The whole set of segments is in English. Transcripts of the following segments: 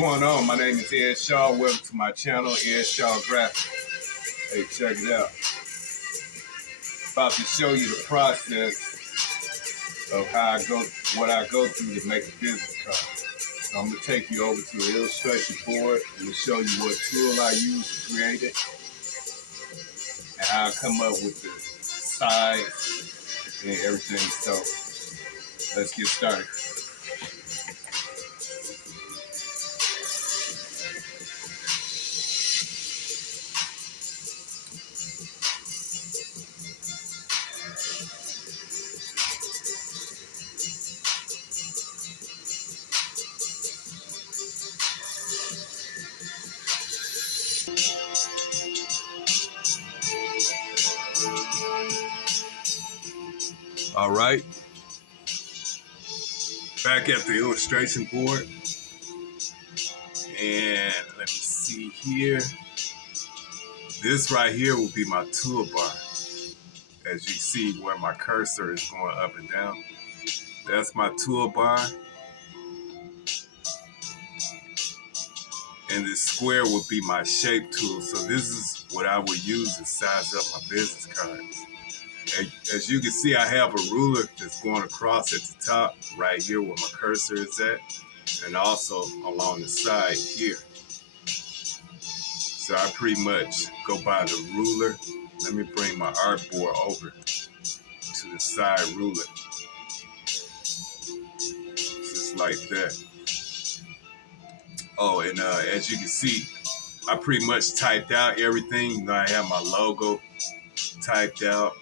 going on? My name is Ed Shaw. Welcome to my channel, Ed Shaw Graphics. Hey, check it out. About to show you the process of what I go through to make a business card. So I'm gonna take you over to the illustration board and show you what tool I use to create it and how I come up with the size and everything. So let's get started. All right, back at the illustration board, and let me see here. This right here will be my toolbar. As you see where my cursor is going up and down, that's my toolbar. And this square would be my shape tool. So this is what I would use to size up my business cards. As you can see, I have a ruler that's going across at the top right here where my cursor is at, and also along the side here. So I pretty much go by the ruler. Let me bring my artboard over to the side ruler. Just like that. Oh, and as you can see, I pretty much typed out everything. You know, I have my logo typed out.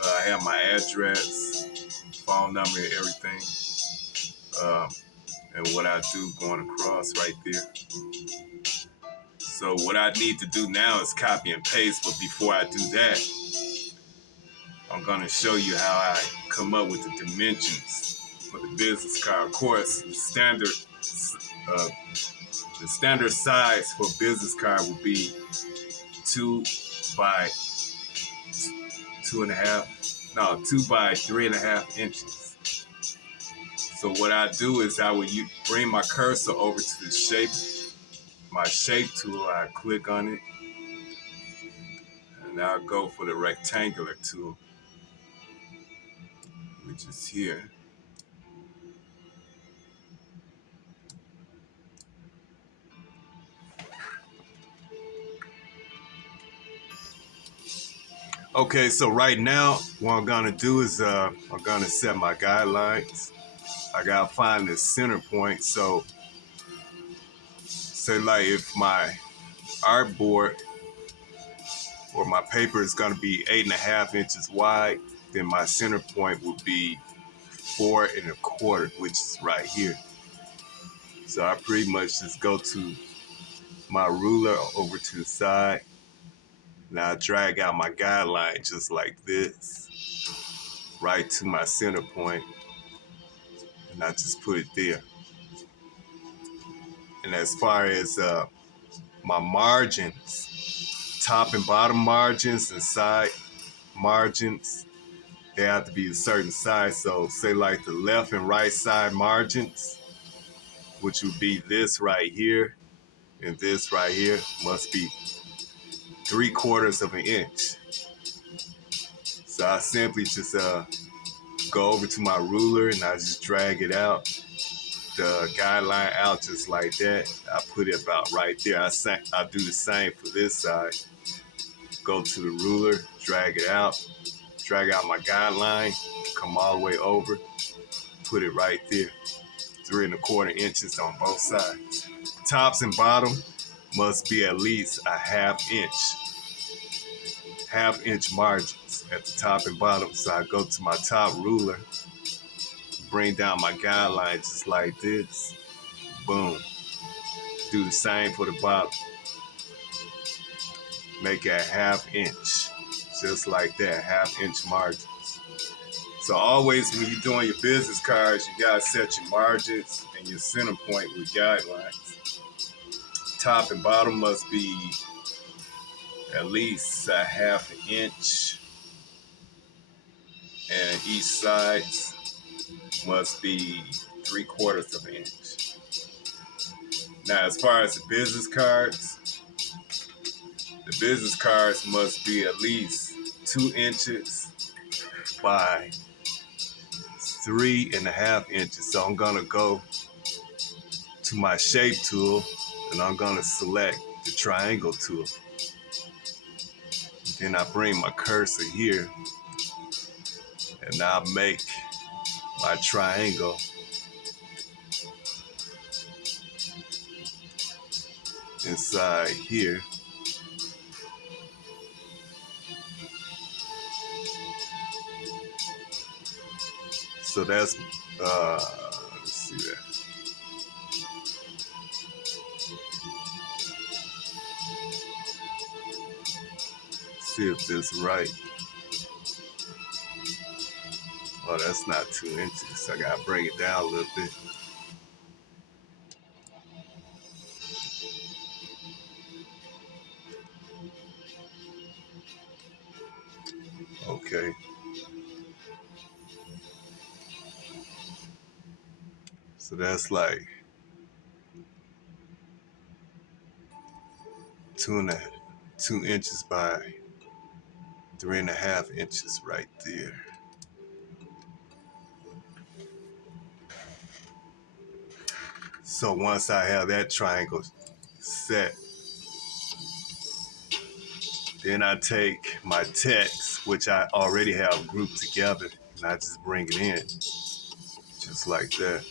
I have my address, phone number, and everything. And what I do going across right there. So what I need to do now is copy and paste. But before I do that, I'm going to show you how I come up with the dimensions for the business card. Of course, the standard size for business card would be 2 by 3.5 inches. So what I do is I would bring my cursor over to the shape, my shape tool. I click on it, and I'll go for the rectangular tool, which is here. Okay, so right now, what I'm gonna do is I'm gonna set my guidelines. I gotta find the center point. So, say like if my artboard or my paper is gonna be 8.5 inches wide, then my center point would be 4.25, which is right here. So I pretty much just go to my ruler over to the side. Now I drag out my guideline just like this, right to my center point, and I just put it there. And as far as my margins, top and bottom margins and side margins, they have to be a certain size. So say like the left and right side margins, which would be this right here and this right here, must be 3/4 inch. So I simply just go over to my ruler and I just drag it out, the guideline out just like that. I put it about right there. I do the same for this side. Go to the ruler, drag it out, drag out my guideline, come all the way over, put it right there. 3.25 inches on both sides. Tops and bottom must be at least a 1/2 inch margins at the top and bottom. So I go to my top ruler, bring down my guideline just like this. Boom. Do the same for the bottom. Make it a 1/2 inch. Just like that, 1/2 inch margins. So always when you're doing your business cards, you gotta set your margins and your center point with guidelines. Top and bottom must be at least a 1/2 inch, and each side must be 3/4 inch. Now, as far as the business cards must be at least 2 inches by 3.5 inches. So I'm gonna go to my shape tool and I'm gonna select the triangle tool. Then I bring my cursor here and I'll make my triangle inside here. So that's let's see that. See if this is right. Oh, that's not 2 inches. I gotta bring it down a little bit. Okay. So that's like 2 inches by 3.5 inches right there. So once I have that triangle set, then I take my text, which I already have grouped together, and I just bring it in, just like that.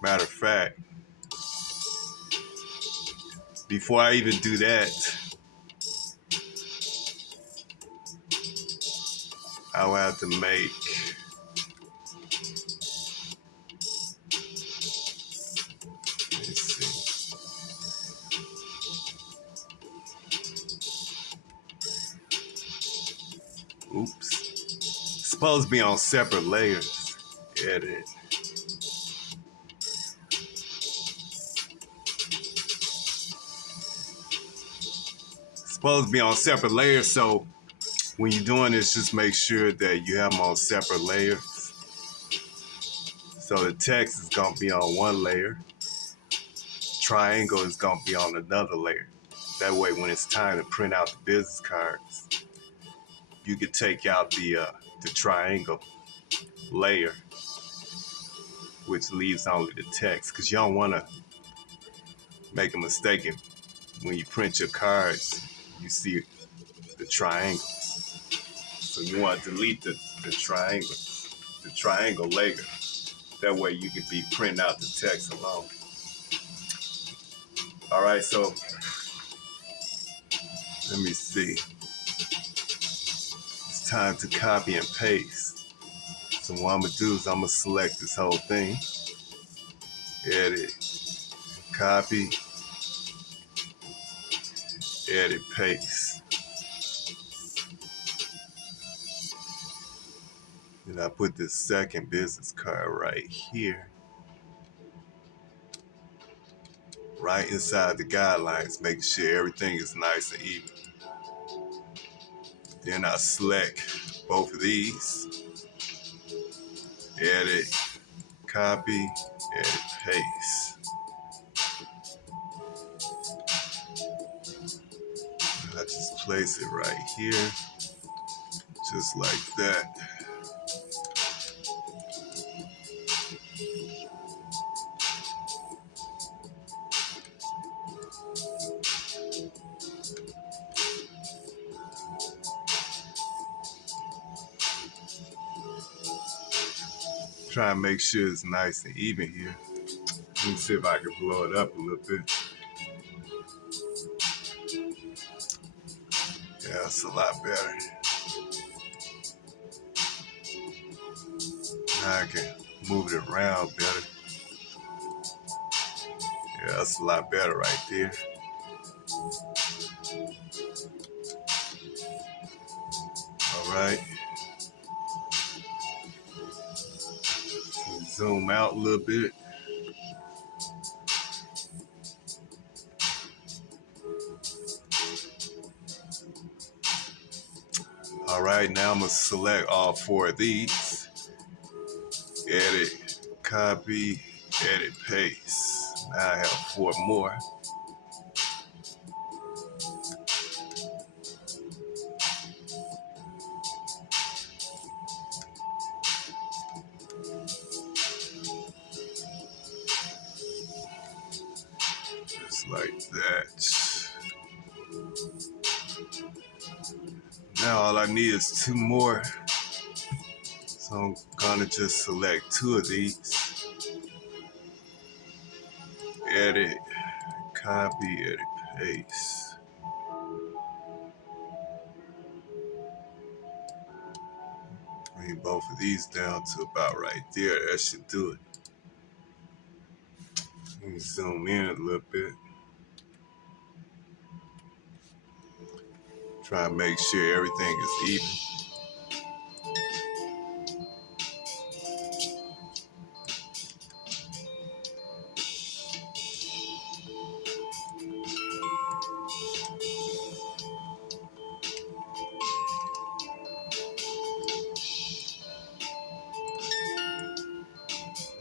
Matter of fact, before I even do that, I will have to make let's see. Oops. It's supposed to be on separate layers. Edit. It's supposed to be on separate layers, so when you're doing this, just make sure that you have them on separate layers. So the text is gonna be on one layer, triangle is gonna be on another layer. That way, when it's time to print out the business cards, you could take out the triangle layer, which leaves only the text, because you don't want to make a mistake when you print your cards. You see the triangles, so you want to delete the triangle layer. That way, you could be printing out the text alone. All right, so let me see. It's time to copy and paste. So what I'm gonna do is I'm gonna select this whole thing, edit, copy, edit, paste. Then I put this second business card right here, right inside the guidelines, making sure everything is nice and even. Then I select both of these, edit, copy, edit, paste. And I just place it right here, just like that. Try and make sure it's nice and even here. Let me see if I can blow it up a little bit. Yeah, it's a lot better. Now I can move it around better. Yeah, that's a lot better right there. All right. Zoom out a little bit. All right, now I'm gonna select all four of these, edit, copy, edit, paste. Now I have 4 more. Just like that. Now all I need is 2 more. So I'm gonna just select 2 of these. Edit, copy, edit, paste. Bring both of these down to about right there. That should do it. Let me zoom in a little bit. Try and make sure everything is even.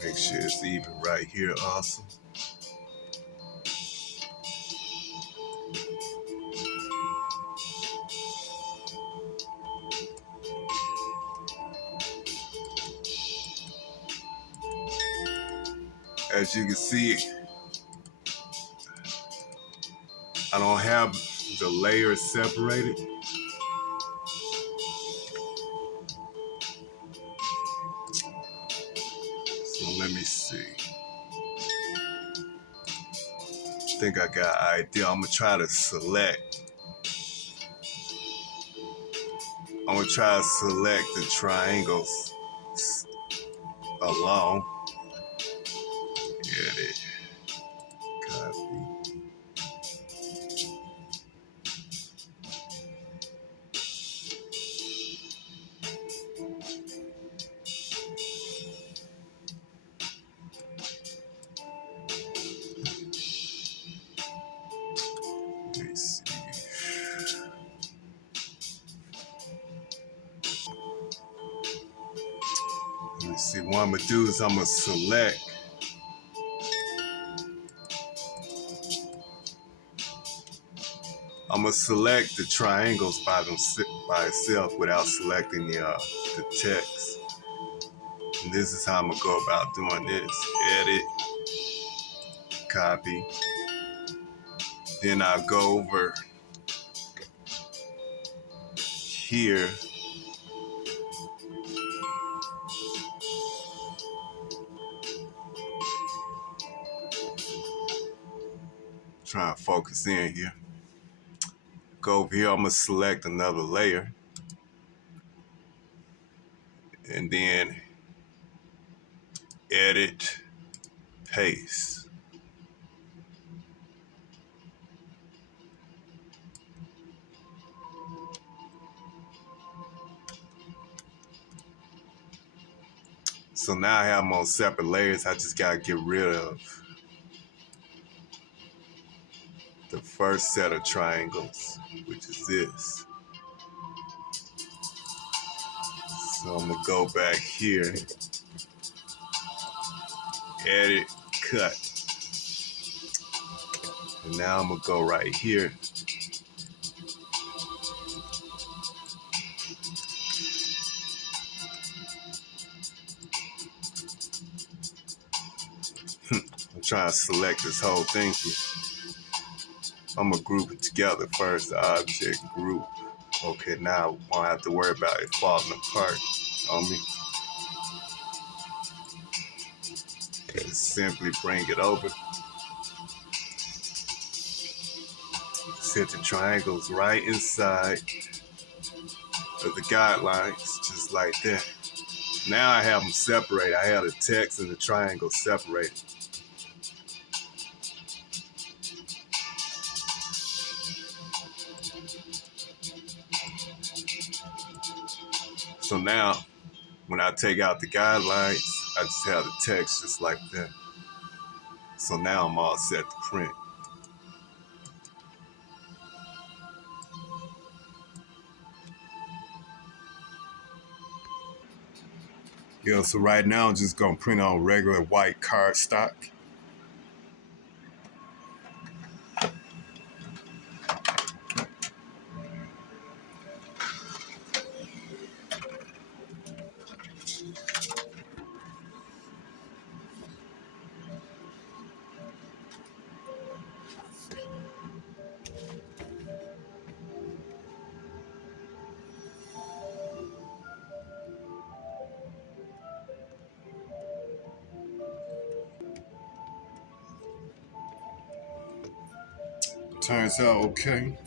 Make sure it's even right here also. As you can see, I don't have the layers separated. So let me see. I think I got an idea. I'm gonna try to select. I'm gonna try to select the triangles along. Edit, copy. Let me see. Let me see. What I'm gonna do is I'm gonna select. I'm gonna select the triangles by itself without selecting the text. And this is how I'm gonna go about doing this. Edit, copy. Then I'll go over here. Try and focus in here. Go over here, I'm gonna select another layer. And then edit, paste. So now I have them on separate layers. I just gotta get rid of the first set of triangles, which is this. So I'm gonna go back here, edit, cut. And now I'm gonna go right here. I'm trying to select this whole thing here. I'm gonna group it together first, the object group. Okay, now I won't have to worry about it falling apart on me. Just simply bring it over. Set the triangles right inside of the guidelines, just like that. Now I have them separated. I have the text and the triangle separated. So now, when I take out the guidelines, I just have the text just like that. So now I'm all set to print. Yeah, so right now I'm just gonna print on regular white cardstock. Turns out okay.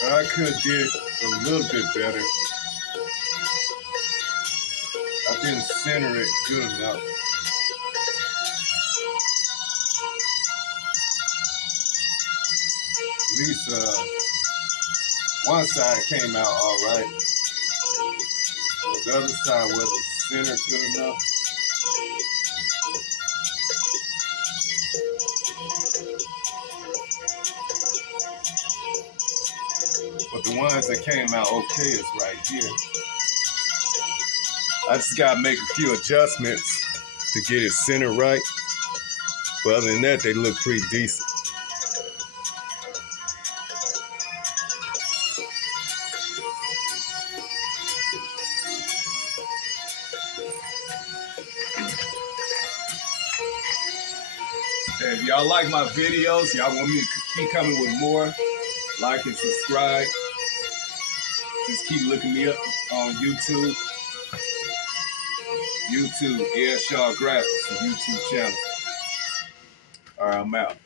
I could have did a little bit better. I didn't center it good enough. At least one side came out all right, but the other side wasn't centered good enough. But the ones that came out okay is right here. I just gotta make a few adjustments to get it centered right. But other than that, they look pretty decent. Hey, if y'all like my videos, y'all want me to keep coming with more, like and subscribe. Just keep looking me up on YouTube. Airshaw Graphics, the YouTube channel. All right, I'm out.